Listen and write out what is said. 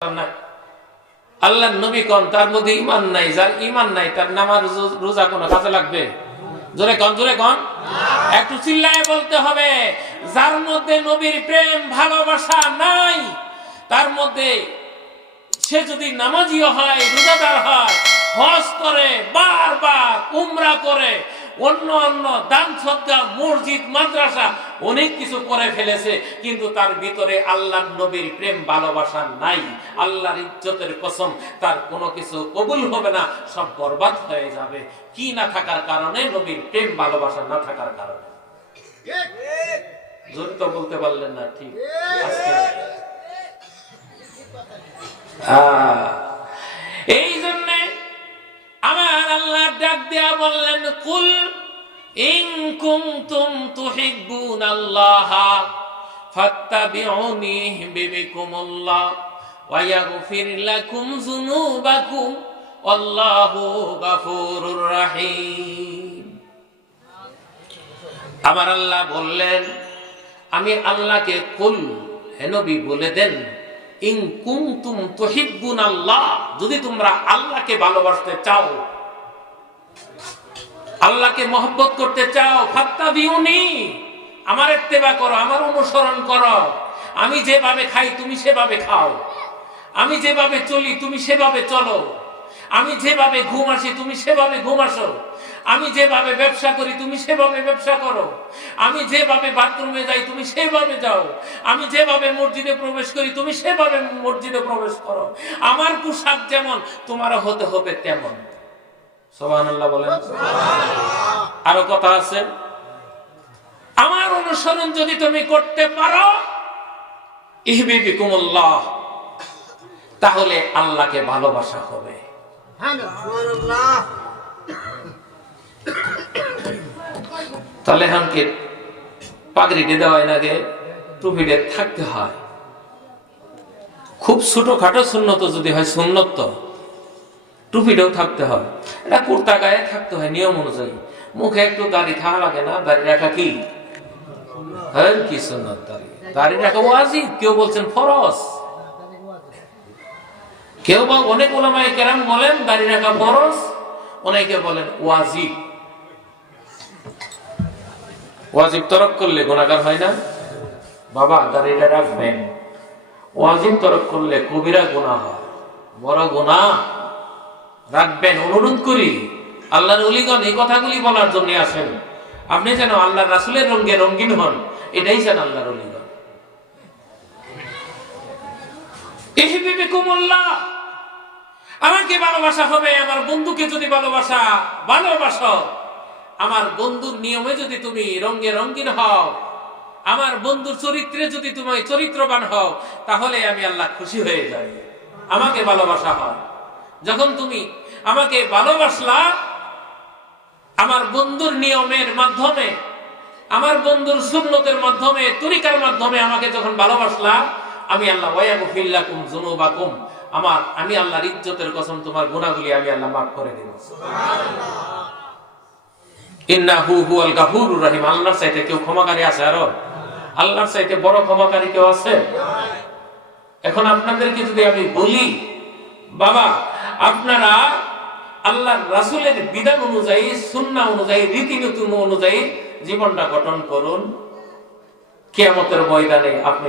আল্লাহ নবী কোন তার মধ্যে ঈমান নাই, যার ঈমান নাই তার নামাজ রোজা কোন কাজে লাগবে? জোরে কোন, জোরে কোন, একটু চিল্লায় বলতে হবে। যার মধ্যে নবীর প্রেম ভালোবাসা নাই, তার মধ্যে সে যদি নামাজিও হয়, রোজাদার হয়, হজ করে, বারবার উমরা করে, অন্য অন্য দান সদকা, মসজিদ, মাদ্রাসা অনেক কিছু করে ফেলেছে, কিন্তু তার ভিতরে আল্লাহর নবীর প্রেম ভালোবাসা নাই। আল্লাহর ইজ্জতের কসম, তার কোনো কিছু কবুল হবে না, সব বরবাদ হয়ে যাবে। কি না থাকার কারণে? নবীর প্রেম ভালোবাসা না থাকার কারণে। জোরে তো বলতে পারলেন না। ঠিক আজকে এই জন্য আমার আল্লাহ ডাক দেয়া বললেন, কুল ইন কুনতুম তুহিব্বুনাল্লাহ ফাত্তাবিউনি ইউহিব্বুকুমুল্লাহ ওয়া ইয়াগফির লাকুম যুনুবাকুম আল্লাহু গফুরুর রহিম। আমার আল্লাহ বললেন, আমি আল্লাহকে কুল, হে নবী বলে দেন, ইন কুনতুম তুহিব্বুনাল্লাহ, যদি তোমরা আল্লাহকে ভালোবাসতে চাও, আল্লাহকে মহব্বত করতে চাও, ফাত্তাবিউনি, আমার ইত্তেবা করো, আমার অনুসরণ করো। আমি যেভাবে খাই তুমি সেভাবে খাও, আমি যেভাবে চলি তুমি সেভাবে চলো, আমি যেভাবে ঘুম আসি তুমি সেভাবে ঘুম আসো, আমি যেভাবে ব্যবসা করি তুমি সেভাবে ব্যবসা করো, আমি যেভাবে বাথরুমে যাই তুমি সেভাবে যাও, আমি যেভাবে মসজিদে প্রবেশ করি তুমি সেভাবে মসজিদে প্রবেশ করো, আমার পোশাক যেমন তোমারও হতে হবে তেমন। সুবহানাল্লাহ বলেন। আরো কথা আছে, আমার অনুসরণ যদি তুমি করতে পারো, ইউহিব্বুকুমুল্লাহ, তাহলে আল্লাহকে ভালোবাসা হবে। তাহলে হামকে পাগড়িতে দেওয়াই নাকি টুপিতে থাকতে হয়। খুব ছোটখাটো সুন্নত যদি হয়, সুন্নত তো টুপিটাও থাকতে হয়, এটা কুর্তা গায়ে থাকতে হয় নিয়ম অনুযায়ী। মুখে একটু দাড়ি থাকা লাগে না? দাড়ি রাখা কি কি সুন্নত? দাড়ি রাখা ওয়াজিব, কেউ বলছেন ফরজ, কেউ বা অনেক উলামায়ে কেরাম বলেন দাড়ি রাখা ফরজ, অনেকে বলেন ওয়াজিব। ওয়াজিব তরক করলে গুনাহগার হয় না? বাবা দাড়িটা রাখবেন। ওয়াজিব তরক করলে কবিরা গুনাহ হয়, বড় গুনাহ। রাখবেন, অনুরোধ করি। আল্লাহর ওলিগণ এই কথাগুলি বলার জন্য আসেন, আপনি যেন আল্লাহর রাসূলের রঙে রঙিন হন, এটাই চান আল্লাহর ওলিগণ। ইউহিব্বুকুমুল্লাহ, আমাকে ভালোবাসা হবে। আমার বন্ধুকে যদি ভালোবাসো, আমার বন্ধুর নিয়মে যদি তুমি রঙে রঙিন হও, আমার বন্ধুর চরিত্রে যদি তুমি চরিত্রবান হও, তাহলে আমি আল্লাহ খুশি হয়ে যাই। আমাকে ভালোবাসা হয় যখন তুমি আমাকে ভালোবাসলা, আমার বন্ধুর নিয়মের মাধ্যমে, আমার বন্ধুর সুন্নতের মাধ্যমে, তরিকার মাধ্যমে আমাকে যখন ভালোবাসলা, আমি আল্লাহ ওয়া ইয়াগফির লাকুম যুনুবাকুম, আমি আল্লাহর ইজ্জতের কসম তোমার গুনাহগুলি আমি আল্লাহ মাফ করে দেব। সুবহানাল্লাহ। ইন্নাহু হুয়াল গাফুরুর রহিম। আল্লাহর চাইতে কেউ ক্ষমাকারী আছে? আরো আল্লাহর চাইতে বড় ক্ষমাকারী কেউ আছে? এখন আপনাদেরকে যদি আমি বলি, বাবা আপনারা আল্লাহর রাসূলের বিধান অনুযায়ী, সুন্নাহ অনুযায়ী, রীতিনীতি অনুযায়ী জীবনটা গঠন করুন, কিয়ামতের ময়দানে আপনি